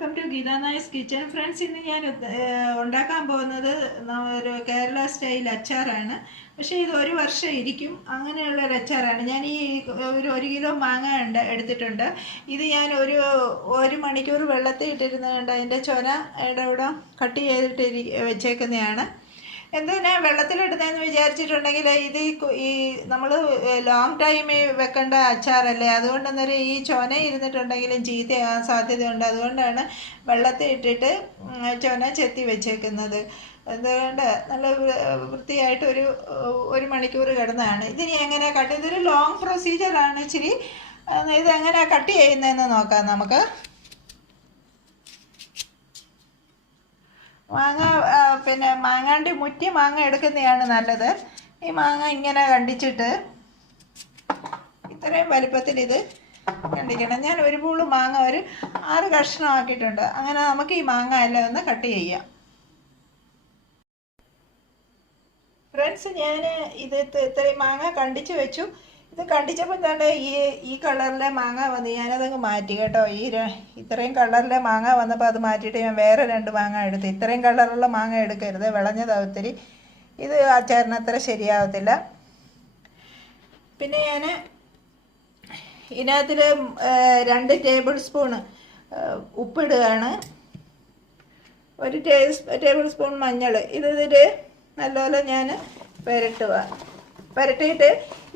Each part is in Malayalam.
Welcome to Geetha Nair's kitchen. Friends, ഇന്ന് ഞാൻ ഉണ്ടാക്കാൻ പോകുന്നത് ഒരു കേരള സ്റ്റൈൽ അച്ചാറാണ്. പക്ഷേ ഇത് ഒരു വർഷം ഇരിക്കും, അങ്ങനെയുള്ള ഒരു അച്ചാറാണ്. ഞാൻ ഈ ഒരു കിലോ മാങ്ങ എടുത്തിട്ടുണ്ട്. ഇത് ഞാൻ ഒരു മണിക്കൂർ വെള്ളത്തിൽ ഇട്ടിരുന്നുണ്ട്. അതിൻ്റെ ചൊന ഇവിടെ കട്ട് ചെയ്തിട്ട് വെച്ചേക്കുന്നതാണ്. എന്തിനാ വെള്ളത്തിലിടുന്നതെന്ന് വിചാരിച്ചിട്ടുണ്ടെങ്കിൽ ഇത് ഈ നമ്മൾ ലോങ് ടൈം വെക്കേണ്ട അച്ചാറല്ലേ, അതുകൊണ്ട് അന്നേരം ഈ ചൊന ഇരുന്നിട്ടുണ്ടെങ്കിലും ചീത്തയാകാൻ സാധ്യതയുണ്ട്. അതുകൊണ്ടാണ് വെള്ളത്തിൽ ഇട്ടിട്ട് ചൊന ചെത്തി വെച്ചേക്കുന്നത്. അതുകൊണ്ട് നല്ല വൃത്തിയായിട്ട് ഒരു മണിക്കൂർ കിടന്നതാണ്. ഇതിനി എങ്ങനെ ഇതൊരു ലോങ് പ്രൊസീജിയറാണ് ഇച്ചിരി. ഇതെങ്ങനെ കട്ട് ചെയ്യുന്നതെന്ന് നോക്കാം നമുക്ക്. മാങ്ങാണ്ടി മുറ്റി മാങ്ങ എടുക്കുന്നതാണ് നല്ലത്. ഈ മാങ്ങ ഇങ്ങനെ കണ്ടിച്ചിട്ട് ഇത്രയും വലുപ്പത്തിൽ ഇത് കണ്ടിക്കണം. ഞാൻ ഒരു പൂള് മാങ്ങ 6 കഷ്ണമാക്കിയിട്ടുണ്ട്. അങ്ങനെ നമുക്ക് ഈ മാങ്ങ എല്ലാം ഒന്ന് കട്ട് ചെയ്യാം. ഫ്രണ്ട്സ്, ഞാൻ ഇത്രയും മാങ്ങ കണ്ടിച്ച് വെച്ചു. ഇത് കണ്ടിച്ചപ്പോൾ എന്താണ് ഈ കളറിലെ മാങ്ങ വന്ന് ഞാനതങ്ങ് മാറ്റി കേട്ടോ. ഇത്രയും കളറിലെ മാങ്ങ വന്നപ്പോൾ അത് മാറ്റിയിട്ട് ഞാൻ വേറെ 2 മാങ്ങ എടുത്തു. ഇത്രയും കളറുള്ള മാങ്ങ എടുക്കരുത്, വിളഞ്ഞതാ ഒത്തിരി. ഇത് അച്ചാറിന് അത്ര ശരിയാവത്തില്ല. പിന്നെ ഞാൻ ഇതിനകത്തിൽ 2 ടേബിൾ സ്പൂൺ ഉപ്പിടുകയാണ്. 1 ടേബിൾ സ്പൂൺ മഞ്ഞൾ. ഇതിൽ നല്ലപോലെ ഞാൻ പുരട്ടിയിട്ട്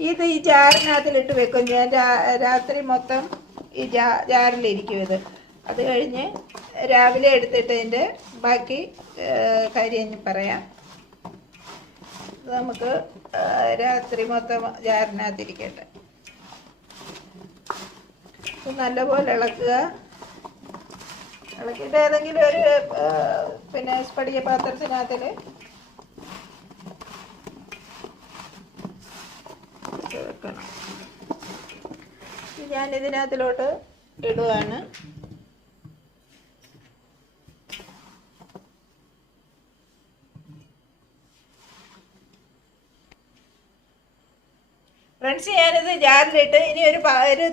ഇത് ഈ ജാറിനകത്തിലിട്ട് വെക്കും. ഞാൻ രാത്രി മൊത്തം ഈ ജാറിലിരിക്കും ഇത്. അത് കഴിഞ്ഞ് രാവിലെ എടുത്തിട്ട് ഇതിൻ്റെ ബാക്കി കാര്യം പറയാം. നമുക്ക് രാത്രി മൊത്തം ജാറിനകത്തിരിക്കട്ടെ. നല്ലപോലെ ഇളക്കിയിട്ട് ഏതെങ്കിലും ഒരു സ്പടിക പാത്രത്തിനകത്തിൽ വെക്കണം. ഞാനിതിനകത്തിലോട്ട് ഇടുകയാണ്. ഫ്രണ്ട്സ്, ഞാനിത് ജാറിലിട്ട് ഇനി ഒരു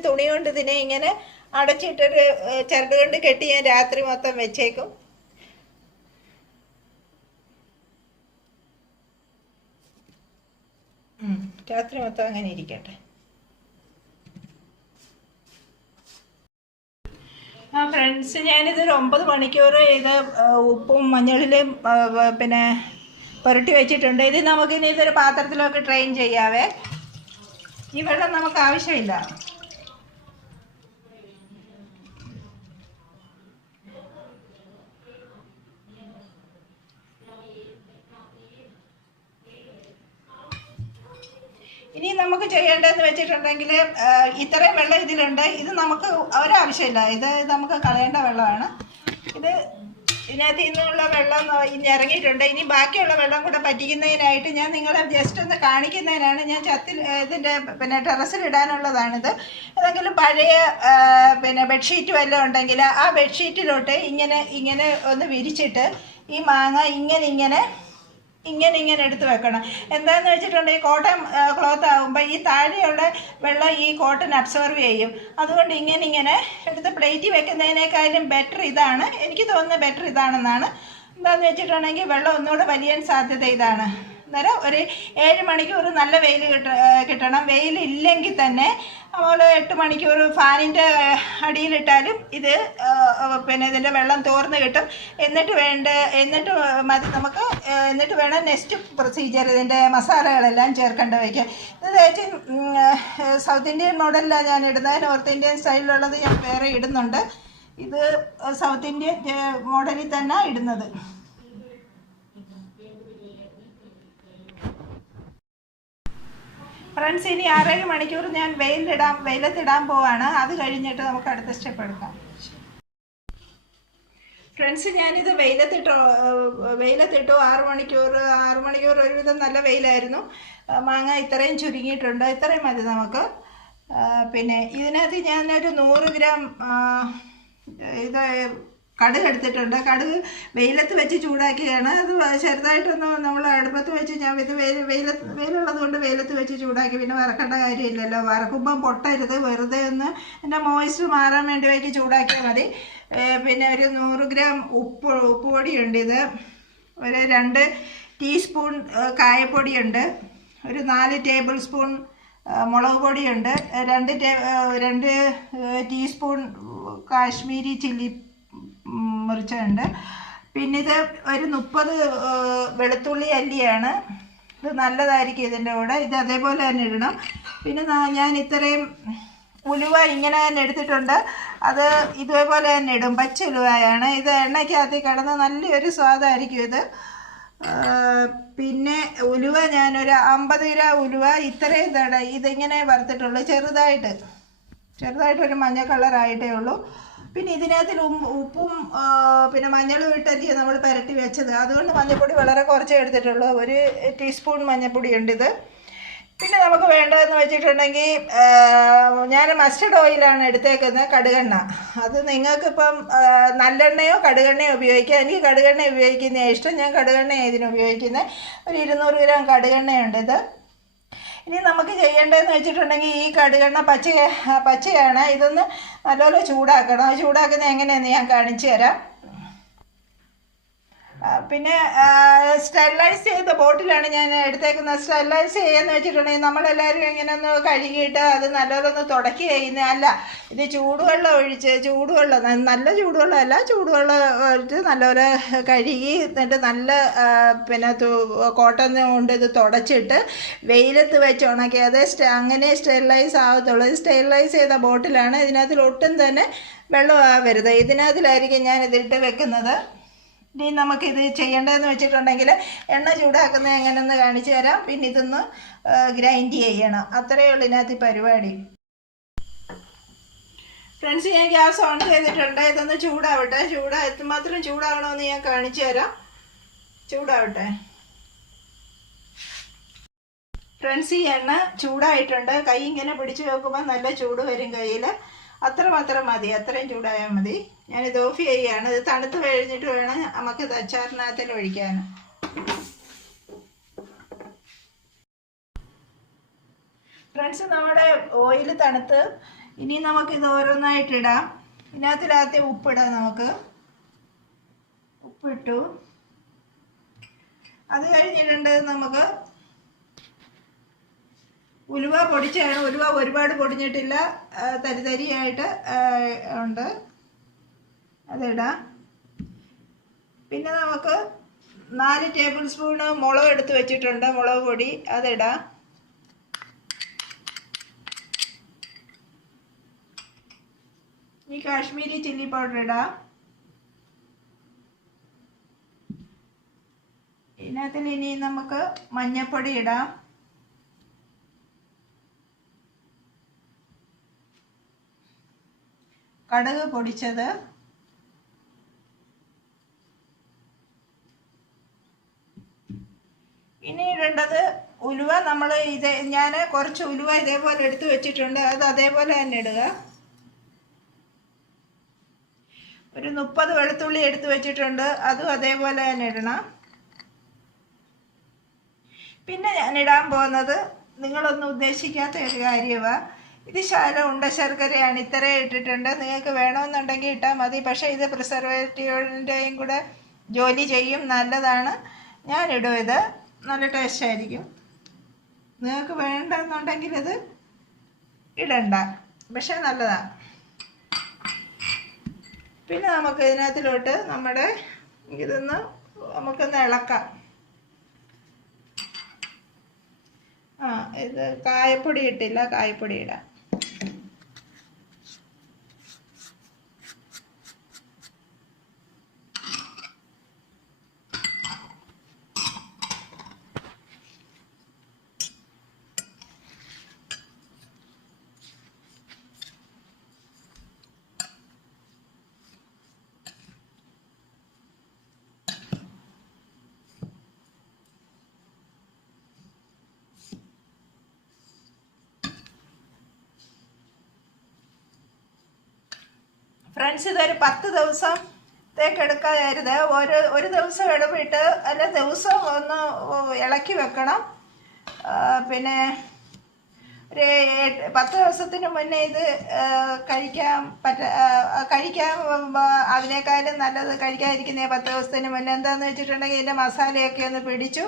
തുണി കൊണ്ട് ഇതിനെ ഇങ്ങനെ അടച്ചിട്ടൊരു ചരട് കൊണ്ട് കെട്ടി ഞാൻ രാത്രി മൊത്തം വെച്ചേക്കും. രാത്രി മൊത്തം അങ്ങനെ ഇരിക്കട്ടെ. ഫ്രണ്ട്സ്, ഞാനിതൊരു 9 മണിക്കൂർ ഇത് ഉപ്പും മഞ്ഞളിലും പുരട്ടി വെച്ചിട്ടുണ്ട്. ഇത് നമുക്കിനി ഇതൊരു പാത്രത്തിലൊക്കെ ട്രെയിൻ ചെയ്യാവേ. ഈ വെള്ളം നമുക്ക് ആവശ്യമില്ല. ഇനി നമുക്ക് ചെയ്യേണ്ടതെന്ന് വെച്ചിട്ടുണ്ടെങ്കിൽ ഇത്രയും വെള്ളം ഇതിലുണ്ട്. ഇത് നമുക്ക് ഒരാവശ്യമില്ല. ഇത് നമുക്ക് കളയേണ്ട വെള്ളമാണ്. ഇതിനകത്ത് നിന്നുള്ള വെള്ളം ഇറങ്ങിയിട്ടുണ്ട്. ഇനി ബാക്കിയുള്ള വെള്ളം കൂടെ പറ്റിക്കുന്നതിനായിട്ട് ഞാൻ നിങ്ങളെ ജസ്റ്റ് ഒന്ന് കാണിക്കുന്നതിനാണ്. ഞാൻ ഇതിൻ്റെ ടെറസിലിടാനുള്ളതാണിത്. ഏതെങ്കിലും പഴയ ബെഡ്ഷീറ്റ് വല്ലതും ഉണ്ടെങ്കിൽ ആ ബെഡ്ഷീറ്റിലോട്ട് ഇങ്ങനെ ഒന്ന് വിരിച്ചിട്ട് ഈ മാങ്ങ ഇങ്ങനെ എടുത്ത് വെക്കണം. എന്താണെന്ന് വെച്ചിട്ടുണ്ടെങ്കിൽ കോട്ടൺ ക്ലോത്ത് ആകുമ്പോൾ ഈ താഴെയുള്ള വെള്ളം ഈ കോട്ടൺ അബ്സോർവ് ചെയ്യും. അതുകൊണ്ട് ഇങ്ങനെ എടുത്ത് പ്ലേറ്റിൽ വെക്കുന്നതിനേക്കാളും ബെറ്റർ ഇതാണ്. എനിക്ക് തോന്നുന്നത് ബെറ്റർ ഇതാണെന്നാണ്. എന്താണെന്ന് വെച്ചിട്ടുണ്ടെങ്കിൽ വെള്ളം ഒന്നുകൂടെ വലിയാൻ സാധ്യത ഇതാണ്. അന്നേരം ഒരു 7 മണിക്കൂർ നല്ല വെയിൽ കിട്ടണം. വെയിലില്ലെങ്കിൽ തന്നെ നമ്മൾ 8 മണിക്കൂർ ഫാനിൻ്റെ അടിയിലിട്ടാലും ഇത് ഇതിൻ്റെ വെള്ളം തോർന്ന് കിട്ടും. എന്നിട്ട് വേണം നെക്സ്റ്റ് പ്രൊസീജിയർ ഇതിൻ്റെ മസാലകളെല്ലാം ചേർക്കേണ്ട വയ്ക്കുക. ഇത് തേച്ച് സൗത്ത് ഇന്ത്യൻ മോഡലിലാണ് ഞാൻ ഇടുന്നത്. നോർത്ത് ഇന്ത്യൻ സ്റ്റൈലിലുള്ളത് ഞാൻ വേറെ ഇടുന്നുണ്ട്. ഇത് സൗത്ത് ഇന്ത്യൻ മോഡലിൽ തന്നെ ഇടുന്നത്. ഫ്രണ്ട്സ്, ഇനി 6-7 മണിക്കൂർ ഞാൻ വെയിലത്തിടാൻ പോവാണ്. അത് കഴിഞ്ഞിട്ട് നമുക്ക് അടുത്ത സ്റ്റെപ്പ് എടുക്കാം. ഫ്രണ്ട്സ്, ഞാനിത് വെയിലത്തിട്ടു 6 മണിക്കൂർ ഒരുവിധം നല്ല വെയിലായിരുന്നു. മാങ്ങ ഇത്രയും ചുരുങ്ങിയിട്ടുണ്ട്. ഇത്രയും മതി നമുക്ക്. ഇതിനകത്ത് ഞാനൊരു 100 ഗ്രാം കടുക് എടുത്തിട്ടുണ്ട്. കടുക് വെയിലത്ത് വെച്ച് ചൂടാക്കിയാണ്. അത് ചെറുതായിട്ടൊന്ന് നമ്മൾ അടുപ്പത്ത് വെച്ച് ഞാൻ ഇത് വെയിലുള്ളത് കൊണ്ട് വെയിലത്ത് വെച്ച് ചൂടാക്കി. പിന്നെ വറക്കേണ്ട കാര്യമില്ലല്ലോ. വറക്കുമ്പം പൊട്ടരുത്. വെറുതെ ഒന്ന് എൻ്റെ മോയ്സ്റ്റ് മാറാൻ വേണ്ടി ചൂടാക്കിയാൽ മതി. പിന്നെ ഒരു 100 ഗ്രാം ഉപ്പ് പൊടിയുണ്ട്. ഇത് ഒരു 2 ടീസ്പൂൺ കായപ്പൊടിയുണ്ട്. ഒരു 4 ടേബിൾ സ്പൂൺ മുളക് പൊടിയുണ്ട്. 2 ടീസ്പൂൺ കാശ്മീരി ചില്ലി മിർച്ചുണ്ട്. പിന്നെ ഇത് ഒരു 30 വെളുത്തുള്ളി അല്ലിയാണ്. ഇത് നല്ലതായിരിക്കും ഇതിൻ്റെ കൂടെ. ഇത് അതേപോലെ തന്നെ ഇടണം. പിന്നെ ഞാൻ ഇത്രയും ഉലുവ ഇങ്ങനെ തന്നെ എടുത്തിട്ടുണ്ട്. അത് ഇതേപോലെ തന്നെ ഇടും. പച്ച ഉലുവയാണ്. ഇത് എണ്ണയ്ക്കകത്ത് കിടന്ന് നല്ലൊരു സ്വാദായിരിക്കും ഇത്. പിന്നെ ഉലുവ ഞാനൊരു 50 ഗ്രാം ഉലുവ ഇത്രയും ഇതിങ്ങനെ വറുത്തിട്ടുള്ളൂ. ചെറുതായിട്ടൊരു മഞ്ഞ കളറായിട്ടേ ഉള്ളൂ. പിന്നെ ഇതിനകത്തിൽ ഉപ്പും പിന്നെ മഞ്ഞളും ഇട്ടല്ലേ നമ്മൾ പുരട്ടി വെച്ചത്. അതുകൊണ്ട് മഞ്ഞൾപ്പൊടി വളരെ കുറച്ചേ എടുത്തിട്ടുള്ളൂ. 1 ടീസ്പൂൺ മഞ്ഞൾപ്പൊടിയുണ്ട് ഇത്. പിന്നെ നമുക്ക് വേണ്ടതെന്ന് വെച്ചിട്ടുണ്ടെങ്കിൽ ഞാൻ മസ്റ്റർഡ് ഓയിലാണ് എടുത്തേക്കുന്നത്, കടുകെണ്ണ. അത് നിങ്ങൾക്കിപ്പം നല്ലെണ്ണയോ കടുകെണ്ണയോ ഉപയോഗിക്കാം. എനിക്ക് കടുകെണ്ണ ഉപയോഗിക്കുന്നതാണ് ഇഷ്ടം. ഞാൻ കടുകെണ്ണയാണ് ഇതിന് ഉപയോഗിക്കുന്നത്. ഒരു 200 ഗ്രാം കടുകെണ്ണയുണ്ട് ഇത്. ഇനി നമുക്ക് ചെയ്യേണ്ടതെന്ന് വെച്ചിട്ടുണ്ടെങ്കിൽ ഈ കടുകെണ്ണ പച്ചയാണ്. ഇതൊന്ന് നല്ലപോലെ ചൂടാക്കണം. അത് ചൂടാക്കുന്നത് എങ്ങനെയാണെന്ന് ഞാൻ കാണിച്ചു തരാം. പിന്നെ സ്റ്റെറിലൈസ് ചെയ്ത ബോട്ടിലാണ് ഞാൻ എടുത്തേക്കുന്നത്. സ്റ്റെറിലൈസ് ചെയ്യാന്ന് വെച്ചിട്ടുണ്ടെങ്കിൽ നമ്മളെല്ലാവരും ഇങ്ങനെ ഒന്ന് കഴുകിയിട്ട് അത് നല്ലതൊന്ന് തുടക്കി ചെയ്യുന്നതല്ല. ഇത് ചൂടുവെള്ളം ഒഴിച്ച്, നല്ല ചൂടുവെള്ളമല്ല, ചൂടുവെള്ളം ഒഴിച്ച് നല്ലപോലെ കഴുകി എന്നിട്ട് നല്ല പിന്നെ കോട്ടൺ കൊണ്ട് ഇത് തുടച്ചിട്ട് വെയിലത്ത് വെച്ച് ഉണക്കി അത് അങ്ങനെ സ്റ്റെറിലൈസ് ആകത്തുള്ളൂ. ഇത് സ്റ്റെറിലൈസ് ചെയ്ത ബോട്ടിലാണ്. ഇതിനകത്തിൽ ഒട്ടും തന്നെ വെള്ളം ആവരുത്. ഇതിനകത്തിലായിരിക്കും ഞാൻ ഇതിട്ട് വെക്കുന്നത്. ഇനി നമുക്കിത് ചെയ്യേണ്ടതെന്ന് വെച്ചിട്ടുണ്ടെങ്കിൽ എണ്ണ ചൂടാക്കുന്നത് എങ്ങനെയെന്ന് കാണിച്ചു തരാം. പിന്നെ ഇതൊന്ന് ഗ്രൈൻഡ് ചെയ്യണം. അത്രയേ ഉള്ളൂ ഇതിനകത്ത് പരിപാടി. ഫ്രണ്ട്സ്, ഞാൻ ഗ്യാസ് ഓൺ ചെയ്തിട്ടുണ്ട്. ഇതൊന്ന് ചൂടാവട്ടെ. എത്രമാത്രം ചൂടാവണമെന്ന് ഞാൻ കാണിച്ചു തരാം. ചൂടാവട്ടെ. ഫ്രണ്ട്സ്, ഈ എണ്ണ ചൂടായിട്ടുണ്ട്. കൈ ഇങ്ങനെ പിടിച്ചു നോക്കുമ്പോൾ നല്ല ചൂട് വരും കയ്യിൽ. അത്രമാത്രം മതി. അത്രയും ചൂടായാൽ മതി. ഞാനിത് ഓഫ് ചെയ്യുകയാണ്. ഇത് തണുത്ത് കഴിഞ്ഞിട്ട് വേണം നമുക്കിത് അച്ചാറിനകത്തിൽ ഒഴിക്കാൻ. ഫ്രണ്ട്സ്, നമ്മുടെ ഓയിൽ തണുത്ത്. ഇനി നമുക്കിത് ഓരോന്നായിട്ടിടാം. ഇതിനകത്തിലാദ്യം ഉപ്പിടാം. നമുക്ക് ഉപ്പിട്ടു. അത് കഴിഞ്ഞിടേണ്ടത് നമുക്ക് ഉലുവ പൊടിച്ചാണ്. ഉലുവ ഒരുപാട് പൊടിഞ്ഞിട്ടില്ല, തരിതരിയായിട്ട് ഉണ്ട്. അതിടാം. പിന്നെ നമുക്ക് 4 ടേബിൾ സ്പൂണ് മുളക് എടുത്ത് വെച്ചിട്ടുണ്ട്, മുളക് പൊടി. അതിടാം. ഈ കാശ്മീരി ചില്ലി പൗഡർ ഇടാം. ഇതിനകത്തിൽ ഇനി നമുക്ക് മഞ്ഞൾപ്പൊടി ഇടാം. കടുക് പൊടിച്ചത്, ഇനി ഇടേണ്ടത് ഉലുവ. ഞാൻ കുറച്ച് ഉലുവ ഇതേപോലെ എടുത്ത് വെച്ചിട്ടുണ്ട്. അത് അതേപോലെ തന്നെ ഇടുക. ഒരു 30 വെളുത്തുള്ളി എടുത്ത് വെച്ചിട്ടുണ്ട്. അതും അതേപോലെ തന്നെ ഇടണം. പിന്നെ ഞാൻ ഇടാൻ പോകുന്നത് നിങ്ങളൊന്നും ഉദ്ദേശിക്കാത്ത ഒരു കാര്യമാണ്. ഇത് ഉണ്ട ശർക്കരയാണ്. ഇത്രയും ഇട്ടിട്ടുണ്ട്. നിങ്ങൾക്ക് വേണമെന്നുണ്ടെങ്കിൽ ഇട്ടാൽ മതി. പക്ഷേ ഇത് പ്രിസർവേറ്റീവിൻ്റെയും കൂടെ ജോലി ചെയ്യും. നല്ലതാണ്. ഞാനിടും. ഇത് നല്ല ടേസ്റ്റ് ആയിരിക്കും. നിങ്ങൾക്ക് വേണ്ടെന്നുണ്ടെങ്കിൽ ഇത് ഇടണ്ട, പക്ഷേ നല്ലതാണ്. പിന്നെ നമുക്ക് ഇതിനകത്തിലോട്ട് നമുക്കൊന്ന് ഇളക്കാം. ഇത് കായപ്പൊടി ഇട്ടില്ല, കായപ്പൊടി ഇടാം. ഫ്രണ്ട്സ്, ഇതൊരു 10 ദിവസത്തേക്ക് എടുക്കാതിരുത്. ഒരു ദിവസം ഇടവിട്ട് അല്ല, ദിവസം ഒന്ന് ഇളക്കി വെക്കണം. പിന്നെ ഒരു 10 ദിവസത്തിന് മുന്നേ ഇത് കഴിക്കാൻ അതിനേക്കാളും നല്ലത് കഴിക്കാതിരിക്കുന്ന 10 ദിവസത്തിന് മുന്നേ. എന്താണെന്ന് വെച്ചിട്ടുണ്ടെങ്കിൽ ഇതിൻ്റെ മസാലയൊക്കെ ഒന്ന് പിടിച്ചു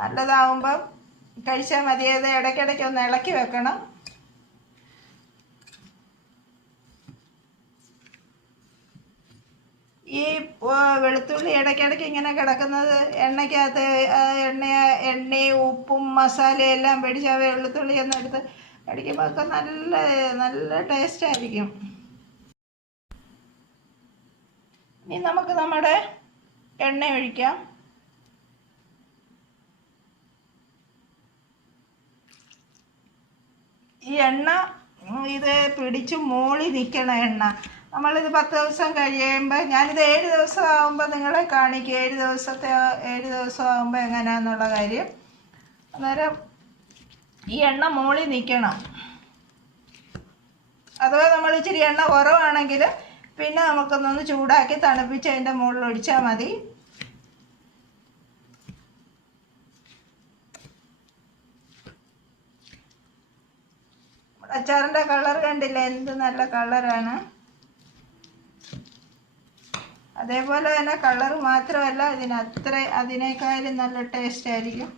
നല്ലതാവുമ്പം കഴിച്ചാൽ മതി. അത് ഇടയ്ക്കിടയ്ക്ക് ഒന്ന് ഇളക്കി വെക്കണം. ഈ വെളുത്തുള്ളി ഇടയ്ക്കിടയ്ക്ക് ഇങ്ങനെ കിടക്കുന്നത് എണ്ണയ്ക്കകത്ത് എണ്ണയും ഉപ്പും മസാലയും എല്ലാം പിടിച്ച് ആ വെളുത്തുള്ളി ഒന്ന് എടുത്ത് കടിക്കുമ്പോൾ ഒക്കെ നല്ല നല്ല ടേസ്റ്റ് ആയിരിക്കും. ഇനി നമുക്ക് നമ്മുടെ എണ്ണ ഒഴിക്കാം. ഈ എണ്ണ ഇത് പിടിച്ച് മോളി നിൽക്കണ എണ്ണ. നമ്മളിത് 10 ദിവസം കഴിയുമ്പോൾ, ഞാനിത് 7 ദിവസം ആകുമ്പോൾ നിങ്ങളെ കാണിക്കും 7 ദിവസം ആകുമ്പോൾ എങ്ങനെയാണെന്നുള്ള കാര്യം. അന്നേരം ഈ എണ്ണ മോളി നിൽക്കണം. അഥവാ നമ്മൾ ഇച്ചിരി എണ്ണ കുറവാണെങ്കിൽ പിന്നെ നമുക്കൊന്നൊന്ന് ചൂടാക്കി തണുപ്പിച്ച് അതിൻ്റെ മുകളിൽ ഒഴിച്ചാൽ മതി. അച്ചാറിൻ്റെ കളർ കണ്ടില്ലേ, എന്ത് നല്ല കളറാണ്. അതേപോലെ തന്നെ കളർ മാത്രമല്ല അതിനേക്കാളും നല്ല ടേസ്റ്റ് ആയിരിക്കും.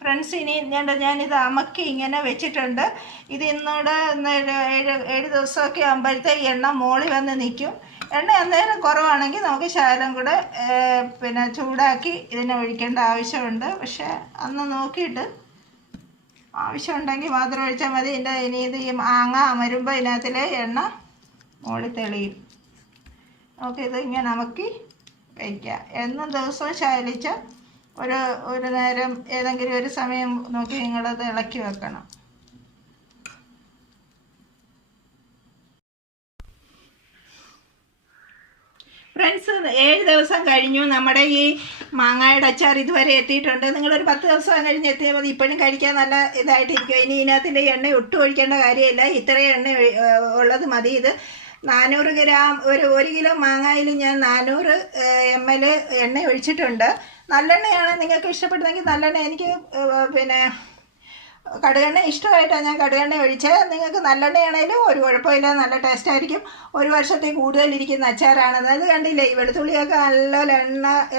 ഫ്രണ്ട്സ്, ഇനി ഞാനിത് അമക്കി ഇങ്ങനെ വെച്ചിട്ടുണ്ട്. ഇത് ഇന്നോട് 7 ദിവസമൊക്കെ ആകുമ്പോഴത്തേക്ക് എണ്ണ മോളി വന്ന് നിൽക്കും. എണ്ണ അന്നേരം കുറവാണെങ്കിൽ നമുക്ക് ശകലം കൂടെ പിന്നെ ചൂടാക്കി ഇതിനെ ഒഴിക്കേണ്ട ആവശ്യമുണ്ട്. പക്ഷെ അന്ന് നോക്കിയിട്ട് ആവശ്യമുണ്ടെങ്കിൽ മാത്രം ഒഴിച്ചാൽ മതി. ഇനി ഇത് ഈ മാങ്ങ അമരുമ്പോൾ ഇതിനകത്തിലെ എണ്ണ മോളി തെളിയും. നമുക്കിത് ഇങ്ങനെ അമക്കി വയ്ക്കാം. എന്നും ദിവസവും ശാലിച്ച ഒരു നേരം ഏതെങ്കിലും ഒരു സമയം നോക്കി നിങ്ങളത് ഇളക്കി വെക്കണം. ഫ്രണ്ട്സ്, 7 ദിവസം കഴിഞ്ഞു. നമ്മുടെ ഈ മാങ്ങയുടെ അച്ചാർ ഇതുവരെ എത്തിയിട്ടുണ്ട്. നിങ്ങളൊരു 10 ദിവസം കഴിഞ്ഞ് എത്തിയാൽ മതി. ഇപ്പോഴും കഴിക്കാൻ നല്ല ഇതായിട്ടിരിക്കും. ഇനി ഇതിനകത്തിൻ്റെ എണ്ണ ഒട്ടും ഒഴിക്കേണ്ട കാര്യമില്ല. ഇത്രയും എണ്ണ ഉള്ളത് മതി. ഇത് 400 ഗ്രാം, 1 കിലോ മാങ്ങയിൽ ഞാൻ 400 ml എണ്ണ ഒഴിച്ചിട്ടുണ്ട്. നല്ലെണ്ണയാണ് നിങ്ങൾക്ക് ഇഷ്ടപ്പെടുന്നെങ്കിൽ നല്ലെണ്ണ. എനിക്ക് പിന്നെ കടുകെണ്ണ ഇഷ്ടമായിട്ടാണ് ഞാൻ കടുകെണ്ണ ഒഴിച്ചത്. നിങ്ങൾക്ക് നല്ലെണ്ണയാണേലും ഒരു കുഴപ്പമില്ല, നല്ല ടേസ്റ്റ് ആയിരിക്കും. 1 വർഷത്തിൽ കൂടുതലിരിക്കുന്ന അച്ചാറാണ്. അതായത് കണ്ടില്ലേ, ഈ വെളുത്തുള്ളിയൊക്കെ നല്ലപോലെ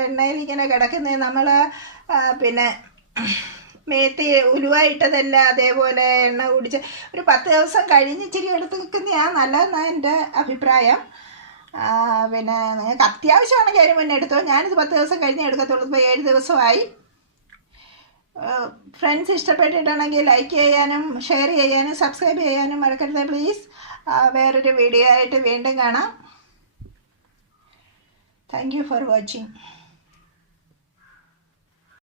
എണ്ണയിൽ ഇങ്ങനെ കിടക്കുന്നത് നമ്മൾ പിന്നെ മേത്തി ഉലുവായിട്ടതല്ല, അതേപോലെ എണ്ണ കുടിച്ച് ഒരു 10 ദിവസം കഴിഞ്ഞ് ഇച്ചിരി എടുത്ത് നിൽക്കുന്നതാണ് നല്ലതെന്നാണ് എൻ്റെ അഭിപ്രായം. പിന്നെ നിങ്ങൾക്ക് അത്യാവശ്യമാണെങ്കിൽ അതിന് മുന്നേ എടുത്തോ. ഞാനിത് 10 ദിവസം കഴിഞ്ഞേ എടുക്കത്തുള്ളൂ. ഇപ്പോൾ 7 ദിവസമായി. ഫ്രണ്ട്സ്, ഇഷ്ടപ്പെട്ടിട്ടുണ്ടെങ്കിൽ ലൈക്ക് ചെയ്യാനും ഷെയർ ചെയ്യാനും സബ്സ്ക്രൈബ് ചെയ്യാനും മറക്കരുത് പ്ലീസ്. വേറൊരു വീഡിയോ ആയിട്ട് വീണ്ടും കാണാം. Thank you for watching.